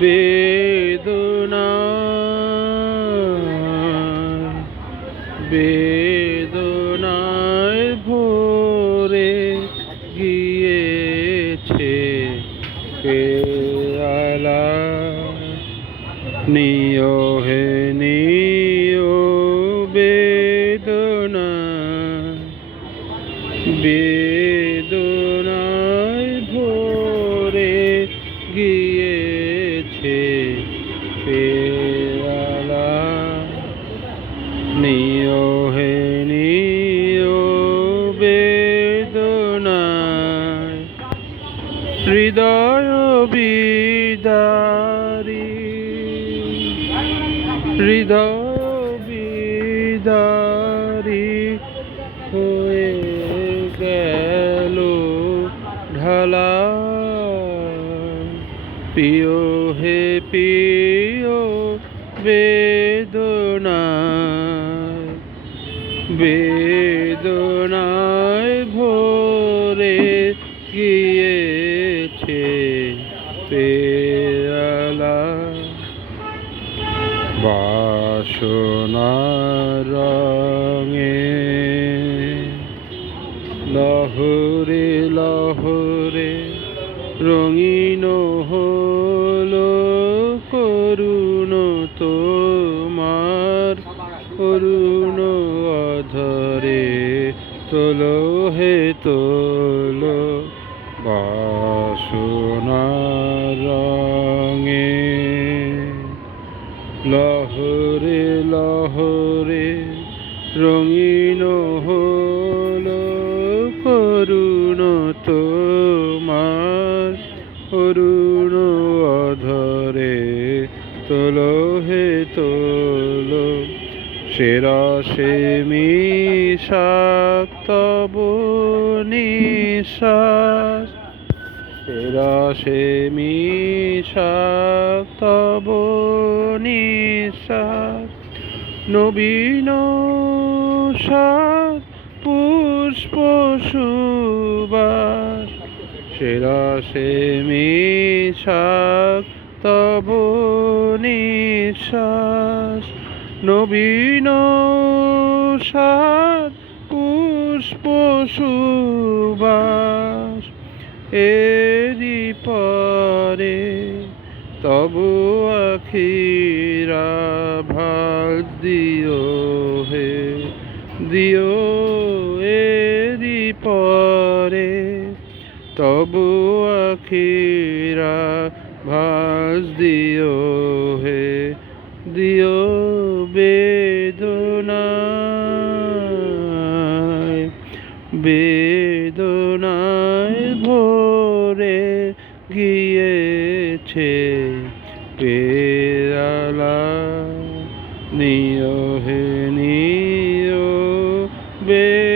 বেদনা বেদনায় ভরে গিয়েছে পেয়ালা নিয় হে নিয় বেদনা বেদনায় হৃদয় বিদারি। হৃদয় বিদারি হয়ে গেল ঢালা। প্রিয় হে প্রিয় বেদনায় বেদনায় ভরে গিয়েছে বাসনার রঙে লহরে লহরে রঙিন হলো করুণ তোমার করুণ অধরে তোলো হে তোলো বাসনার লহরে লহরে, রঙিন হলো করুণ তোমার। অরুণ অধরে তোলো হে তোলো, সেরা সে মিশাক তব নিশ্বাস সেরা সে মিশাক তব নিশ্বাস নবীন সাত পুষ্প সুবাস। সে মিশাক তব নিশ্বাস নবীন সাত পুষ্প সুবাস। এরি পরে তবু আখিরা ভালো দিও হে। দিও এরি পরে, তবু আখিরা ভাস দিও হে। দিও বেদনায় বেদনায় ভরে গিয়েছে। পেয়ালা নিয় হে নিয় বে